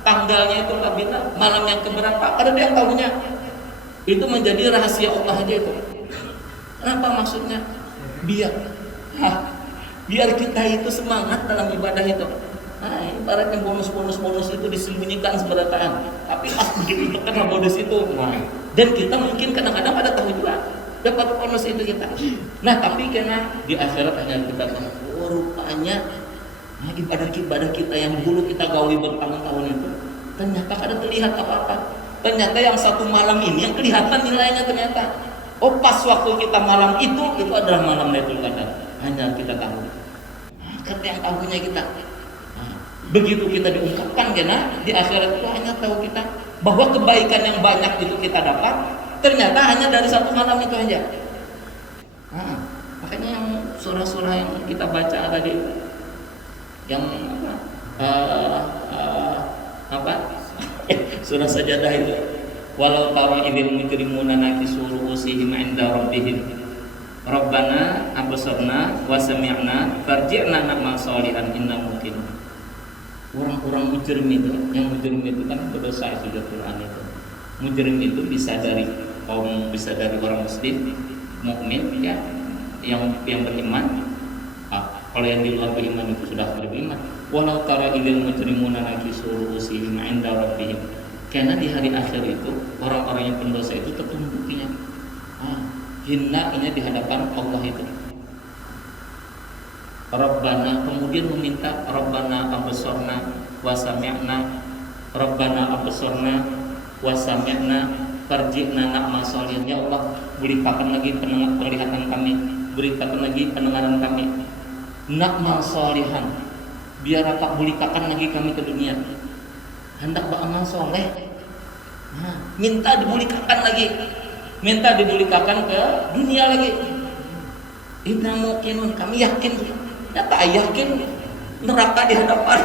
tanggalnya itu apabila, malam yang keberapa, kada ada yang tahunya. Itu menjadi rahasia Allah aja itu. Kenapa maksudnya? Biar kita itu semangat dalam ibadah itu. Nah, ibaratnya bonus itu disembunyikan seberataan. Tapi pas begitu tekan bonus itu. Nah, dan kita mungkin kadang-kadang ada tahu juga dapat bonus itu kita. Nah, tapi karena di akhirat hanya kita tahu, rupanya ibadah kita yang dulu kita gauli bertahun-tahun itu ternyata kada terlihat apa-apa. Ternyata yang satu malam ini yang kelihatan nilainya ternyata. Oh pas waktu kita malam itu adalah malam Lailatul Qadar. Hanya kita tahu. Karena yang tahunya kita. Begitu kita diungkapkan karena di akhirat itu hanya tahu kita bahwa kebaikan yang banyak itu kita dapat ternyata hanya dari satu malam itu aja. Makanya yang surah-surah yang kita baca tadi yang surah Sajadah itu, walau tara idzil mujrimuna nakisu ru'usihim 'inda rabbihim rabbana absarna wa sami'na farji'na na'mal shalihan inna muqinun. Orang-orang mujrim itu, yang mujrim itu kan berdosa itu di Quran itu. Mujrim itu bisa dari orang muslim, mukmin ya, yang beriman. Kalau yang di luar beriman itu sudah beriman. Walau tara idzil mujrimuna nakisu ru'usihim 'inda rabbihim. Karena di hari akhir itu orang-orang yang pendosa itu tertumbukinya hinanya di hadapan Allah itu. Rabbana, kemudian meminta Rabbana absarna wa sami'na, Rabbana absarna wa sami'na farji'na na'mal shalihan. Ya Allah, berikan lagi penglihatan kami, berikan lagi pendengaran kami, na'mal shalihan, biar apa berikan lagi kami ke dunia, hendak beramal soleh. Minta dibulikakan lagi, minta dibulikakan ke dunia lagi. Inna muqinun, kami yakin, ya tak yakin neraka di hadapan.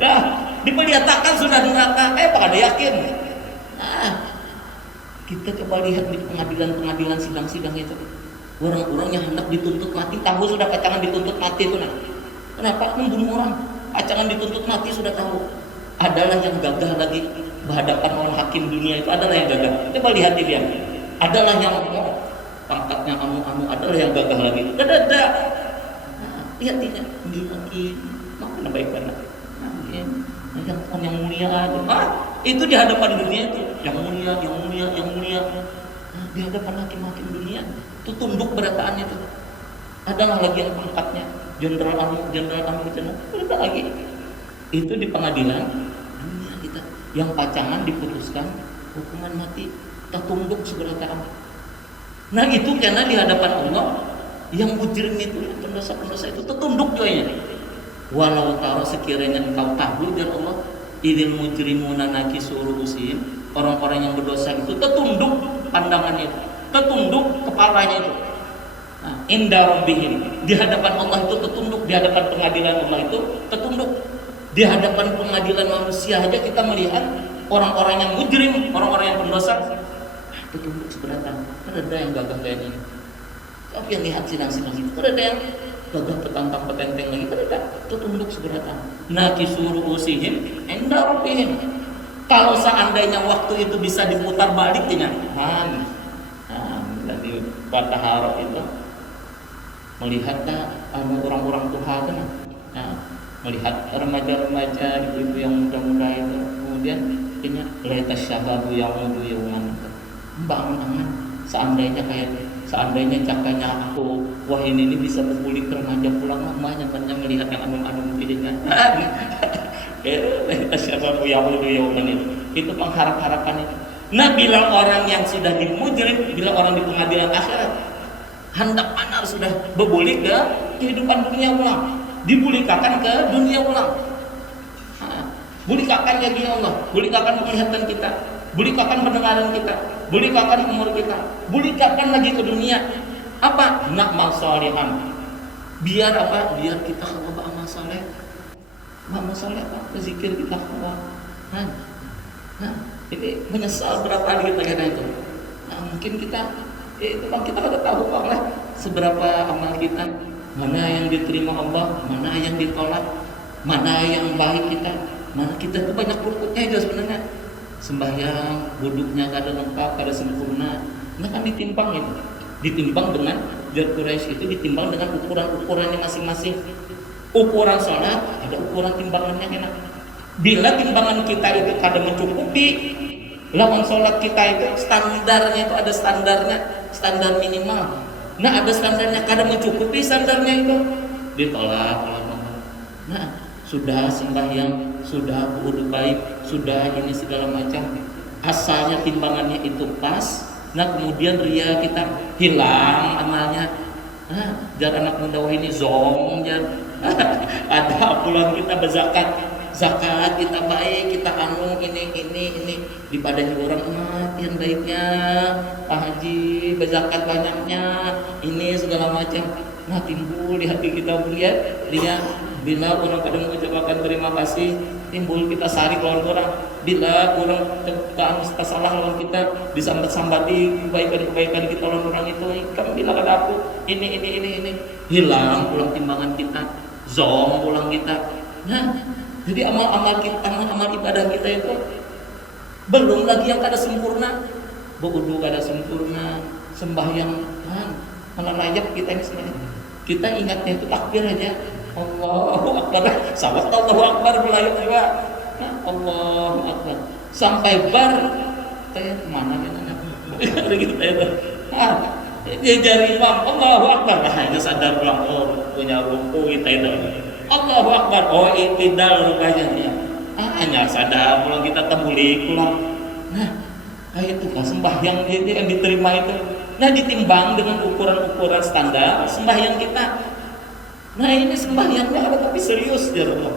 Nah, diperlihatkan sudah neraka, pada yakin. Kita coba lihat di pengadilan sidang-sidang itu, orang-orang yang hendak dituntut mati, tahu sudah pacangan dituntut mati itu. Kenapa membunuh orang? Pacangan dituntut mati sudah tahu. Adalah yang gagal lagi berhadapan orang hakim dunia itu, adalah yang gagal. Coba lihat dia. Adalah yang pangkatnya anu adalah yang gagal lagi. Ada. Lihat dia lagi mana baikkan. Yang mulia aja. Itu di hadapan dunia itu. Yang mulia. Di hadapan hakim-hakim dunia itu tunduk berataan itu. Adalah lagi yang pangkatnya jenderal anu itu. Ada lagi. Itu di pengadilan dunia kita yang pacangan diputuskan hukuman mati, tertunduk seberataan. Nah itu karena di hadapan Allah yang mujrim itu, pendosa-pendosa itu tertunduk doanya. Walau taro, sekiranya engkau tahu dan Allah, idzil mujrimuna nakisu ru'usihim, orang-orang yang berdosa itu tertunduk pandangannya itu, tertunduk kepalanya itu. Inda rabbihim, di hadapan Allah itu tertunduk, di hadapan pengadilan Allah itu tertunduk. Di hadapan pengadilan manusia aja kita melihat orang-orang yang mujrim, orang-orang yang pendosa tertunduk seberatan. Ada yang gagah kayak ini. Tapi yang lihat sidang-sidang itu, ada yang gagah petantang-petenteng lagi, ada tertunduk seberatan. Nakisu ru'usihim 'inda rabbihim. Kalau seandainya waktu itu bisa diputar balik dengan tadi patah harap itu melihatlah orang-orang Tuhan melihat remaja-remaja ibu-ibu yang muda-muda itu, kemudian ini laita syababu yaudu yauman, bangun seandainya cakanya aku, wah ini bisa berbuli ke remaja pulang, mamanya melihat yang anum-anum piringan. Laita syababu yaudu yauman itu pengharap-harapan itu. Nah, bila orang yang sudah dimujrim, bila orang di pengadilan akhirat hendak panar sudah berbulik ke kehidupan dunia ulang, dibulikakan ke dunia ulang. Bulikakan lagi ya Allah, bulikakan penglihatan kita, bulikakan pendengaran kita, bulikakan umur kita, bulikakan lagi ke dunia. Apa? Na'mal shalihan. Biar apa? Biar kita kalau beramal saleh. Beramal saleh apa? Berzikir kita kalau. Ini menyesal berapa hari kita kena itu. Mungkin kita itu kan kita udah tahu Pak lah seberapa amal kita, mana yang diterima Allah, mana yang ditolak, mana yang baik kita, mana kita itu banyak berikutnya juga sebenarnya. Sembahyang, wuduknya kada lengkap, kada sempurna. Nah kan ditimbang itu, ditimbang dengan jar Quraisy itu ditimbang dengan ukuran-ukurannya masing-masing. Ukuran salat ada ukuran timbangannya enak. Bila timbangan kita itu kada mencukupi, lawan sholat kita itu standarnya itu ada standarnya, standar minimal. Nah ada standarnya kada mencukupi standarnya itu ditolak. Nah sudah sembahyang, sudah wudu baik, sudah ini segala macam, asalnya timbangannya itu pas, Nah kemudian ria kita hilang amalnya. Jar anak muda ini zong jar. Ada pulang kita berzakat, zakat kita baik, kita anu ini dibadahi orang yang baiknya Pak Haji berzakat banyaknya ini segala macam. Nah timbul di hati kita melihat dia bila orang pada mengucapkan terima kasih, timbul kita sarik lawan orang. Bila orang kita salah lawan kita, disambat-sambati kebaikan kita lawan orang itu, kamu bilang ada aku ini hilang pulang timbangan kita, zong pulang kita. Nah jadi amal-amal kita, amal ibadah kita itu belum lagi yang kada sempurna, berwudu kada sempurna, sembahyang malah layak kita ini sebenarnya. Kita ingatnya itu takbir aja, Allahu Akbar, sahabat Allahu Akbar melayuk juga, Allahu Akbar, sampai bar, kayak kemana ya nanya, kita itu, dia jari imam, Allahu Akbar, hanya sadar pulang punya ruku kita itu. Allahu Akbar, oh itidal rupanya ya. Hanya sadar pulang kita tebulik pulang. Nah, kayak itu kan sembahyang itu yang diterima itu. Nah, ditimbang dengan ukuran-ukuran standar sembahyang kita. Nah, ini sembahyangnya ada tapi serius ya Allah.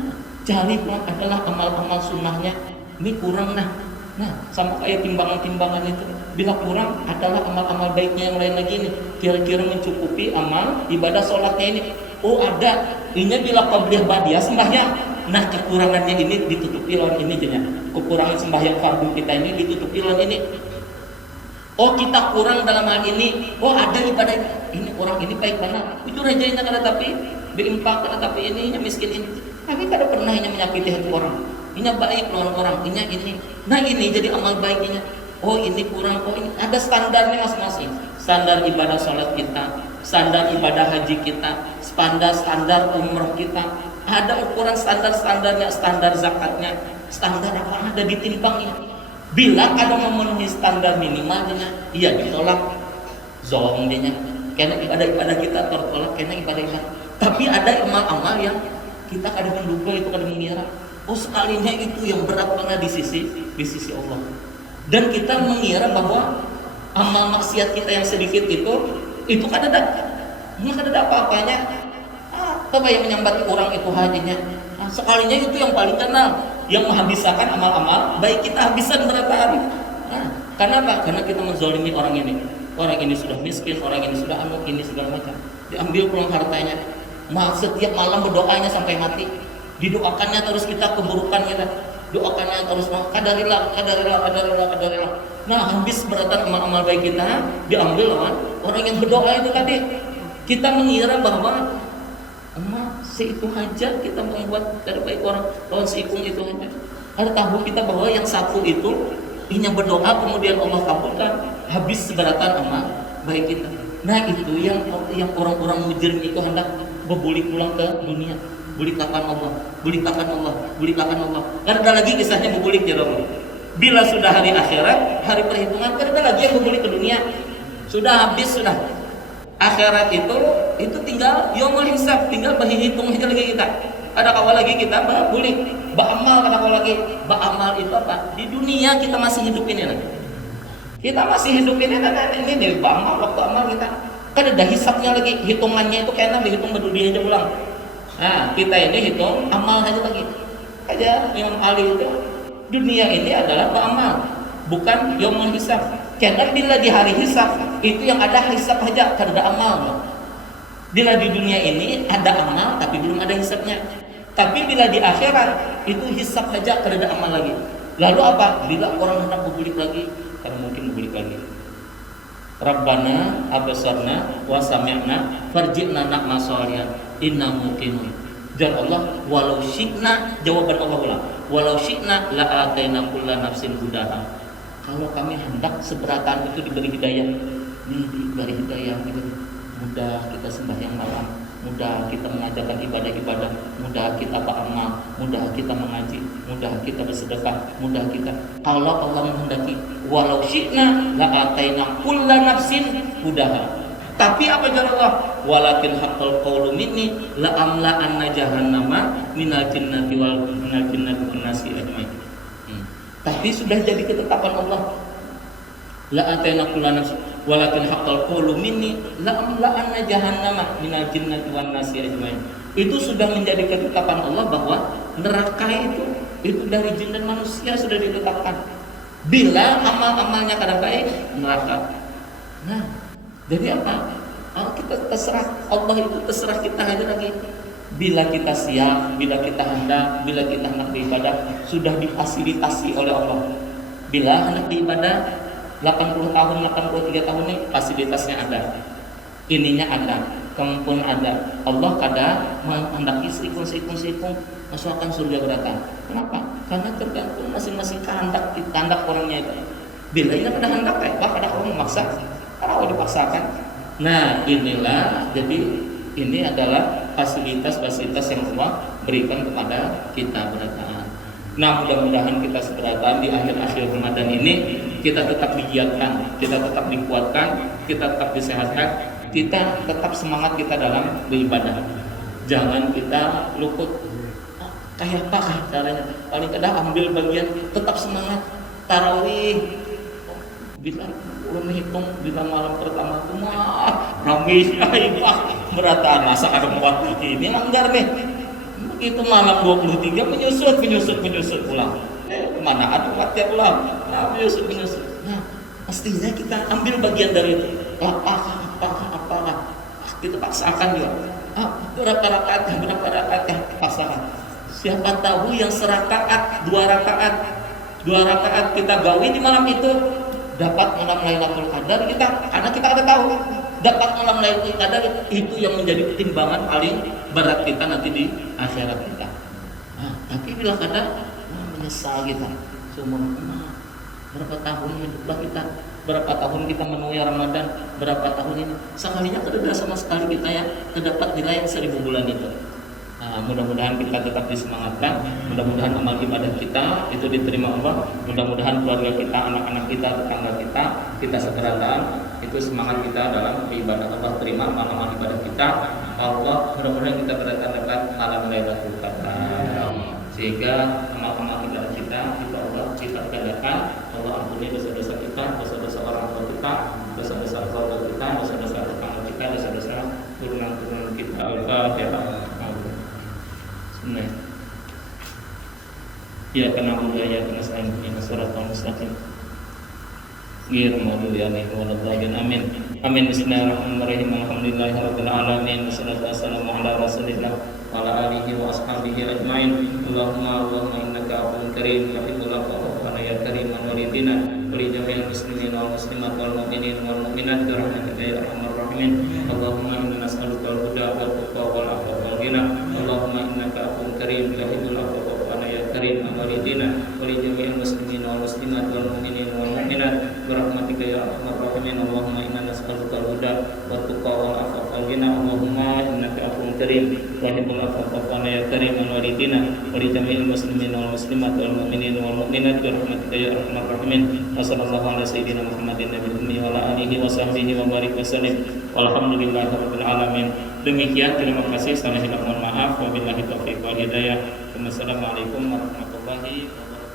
Nah, jari pulang adalah amal-amal sunnahnya. Ini kurang nah. Nah, sama kayak timbangan-timbangan itu. Bila kurang adalah amal-amal baiknya yang lain lagi nih. Kira-kira mencukupi amal ibadah sholatnya ini. Oh ada, ini bila qabliyah ba'diyah sembahyang. Nah kekurangannya ini ditutupi lawan ini jadinya. Kekurangan sembahyang fardu kita ini ditutupi lawan ini. Oh kita kurang dalam hal ini. Oh ada ibadah ini orang ini baik mana? Itu rajanya kada tapi berimpak kada tapi ini miskin ini. Tapi kada pernah ini menyakiti hati orang. Ini baik lawan orang. Ini. Nah ini jadi amal baiknya. Oh ini kurang. Oh ini ada standarnya masing-masing. Standar ibadah sholat kita, standar ibadah haji kita, standar umroh kita. Ada ukuran standarnya, standar zakatnya, standar apa ada ditimbangnya. Bila ada memenuhi standar minimalnya, iya ditolak zong dia. Karena ibadah kita tertolak karena ibadah. Tapi ada amal-amal yang kita kadang menduga itu kadang mengira. Oh sekalinya itu yang berat banget di sisi Allah. Dan kita mengira bahwa amal maksiat kita yang sedikit itu kada ada apa-apanya. Apa yang menyambati orang itu hadinya. Sekalinya itu yang paling kenal, yang menghabiskan amal-amal baik kita habiskan berapa hari. Karena apa? Karena kita menzalimi orang ini. Orang ini sudah miskin, orang ini sudah ini segala macam. Diambil pulang hartanya. Setiap malam berdoanya sampai mati. Didoakannya terus kita keburukan kita. Doakannya terus kadarilah. Nah, habis beratan amal-amal baik kita diambil lawan orang yang berdoa itu tadi. Kita mengira bahwa si itu aja kita membuat dari baik orang lawan si ikung itu aja. Ada tahu kita bahwa yang satu itu inya berdoa kemudian Allah kabulkan habis seberatan amal baik kita. Nah itu yang orang-orang mujrim itu hendak berbulik pulang ke dunia. Bulikakan Allah. Kan ada lagi kisahnya berbulik ya Allah. Bila sudah hari akhirat, hari perhitungan, kan ada lagi yang berbulik ke dunia. Sudah habis sudah. Akhirat itu tinggal yaumul hisab, tinggal berhitung aja lagi kita. Ada kawal lagi kita berbulik, beramal kada kawal lagi. Beramal itu apa? Di dunia kita masih hidup ini lagi. Kita masih hidup ini nih beramal waktu amal kita. Kan ada hisabnya lagi, hitungannya itu kayaknya dihitung berdunia aja ulang. Nah, kita ini hitung amal aja lagi. Aja Imam Ali itu dunia ini adalah beramal, bukan yaumul hisab. Karena bila di hari hisab itu yang ada hisab aja, tidak ada amal. Bila di dunia ini ada amal tapi belum ada hisabnya. Tapi bila di akhirat itu hisab aja, tidak ada amal lagi. Lalu apa? Bila orang hendak berbulik lagi, karena mungkin berbulik lagi. Rabbana abasarna wa sami'na farji'na na'mal shalihan inna muqinun. Dan Allah walau syi'na, jawaban Allah ulang. Walau syi'na la ataina kullu nafsin hudaha. Kalau kami hendak seberatan itu diberi hidayah. Diberi hidayah gitu. Mudah kita sembahyang malam, mudah kita mengajarkan ibadah-ibadah, mudah kita beramal, mudah kita mengaji, mudah kita bersedekah, mudah kita. Kalau Allah menghendaki, walau syi'na la ataina kullu nafsin hudaha. Tapi apa jalan Allah? Walakin haqqal qawlu minni la amla anna jahannama minal jinnati wal nasi ajmain. Tapi sudah jadi ketetapan Allah. la atayna kullu nafsin walakin haqqal qawlu minni la amla'anna jahannama minal jinnati wan nasi ajmain. Itu sudah menjadi ketetapan Allah bahwa neraka itu dari jin dan manusia sudah ditetapkan. Bila amal-amalnya kadang baik, neraka. Nah, jadi apa? Kita terserah, Allah itu terserah kita aja lagi. Bila kita siap, bila kita hendak, bila kita hendak beribadah, sudah difasilitasi oleh Allah. Bila hendak beribadah 80 tahun, 83 tahun ini fasilitasnya ada. Ininya ada, kemampuan ada. Allah kadang menghendaki sikung, masukkan surga berata. Kenapa? Karena tergantung masing-masing kehendak orangnya itu. Bila ini pada hendak pada orang memaksa, kalau dipaksakan. Nah, inilah jadi ini adalah fasilitas yang Allah berikan kepada kita berata. Nah, mudah-mudahan kita seberatan di akhir-akhir Ramadan ini kita tetap digiatkan, kita tetap dikuatkan, kita tetap disehatkan, kita tetap semangat kita dalam beribadah. Jangan kita luput. Kayak apa caranya? Paling kadang ambil bagian, tetap semangat tarawih. Bila menghitung bila malam pertama itu ramai berata masa ada waktu ini langgar nih. Begitu malam 23 menyusut pulang. Mana ada waktu pulang? Menyusut. Nah, pastinya kita ambil bagian dari itu. Apa? Kita paksakan juga. Berapa rakaat paksakan. Siapa tahu yang 1 rakaat, 2 rakaat kita gawi di malam itu dapat malam Lailatul Qadar kita, karena kita ada tahu dapat malam Lailatul Qadar itu yang menjadi timbangan paling berat kita nanti di akhirat kita. Nah, tapi bila kadang menyesal kita seumur berapa tahun hiduplah kita, berapa tahun kita menuhi Ramadan, berapa tahun ini sekalinya tidak sama sekali kita ya terdapat nilai 1000 bulan itu. Nah, mudah-mudahan kita tetap disemangatkan, mudah-mudahan amal ibadah kita itu diterima Allah, mudah-mudahan keluarga kita, anak-anak kita, tetangga kita sekeratan itu semangat kita dalam beribadah. Allah terima amal ibadah kita, Allah mudah-mudahan kita berdekat malam Lailatul Qadar, sehingga amal ibadah kita itu Allah kita gandakan. Allah ampuni dosa-dosa kita, dosa-dosa orang tua kita, dosa-dosa keluarga kita, dosa-dosa tetangga kita, dosa-dosa turunan-turunan kita. Al-Fatihah. Nah, ya karena budaya kena saing punya surat al-mustaqim. Gir maghdubi alaihim waladdallin. Amin. Amin. Bismillahirrahmanirrahim. Alhamdulillahirabbil alamin. Wassalatu wassalamu ala rasulillah wa ala alihi wa ashabihi ajmain. Allahumma innaka afuwwun karim tuhibbul afwa ya karim walidina wa li jami'il muslimin wal muslimat wal mu'minin wal mu'minat bi rahmatika ya arhamar rahimin. Allahumma inna nas'aluka al-huda wal tuqa wal afwa wal ghina. Allahumma innaka afuwwun karim tuhibbul afwa ya karim walidina wa li jami'il muslimin wal muslimat wal mu'minin wal mu'minat bi rahmatika ya arhamar rahimin. Allahumma inna nas'aluka al-huda wat tuqa wal afwa wal ghina. Allahumma innaka afuwwun karim tuhibbul afwa ya karim walidina wa li jami'il muslimin wal muslimat wal mu'minin wal mu'minat bi rahmatika ya arhamar rahimin. Wa sallallahu ala sayyidina Muhammadin nabiyil ummi wa ala alihi wa sahbihi wa barik wasallim. Walhamdulillahirabbil alamin. Demikian, terima kasih. Salah hilaf mohon maaf. Wabillahi taufiq wal hidayah. Wassalamualaikum warahmatullahi wabarakatuh.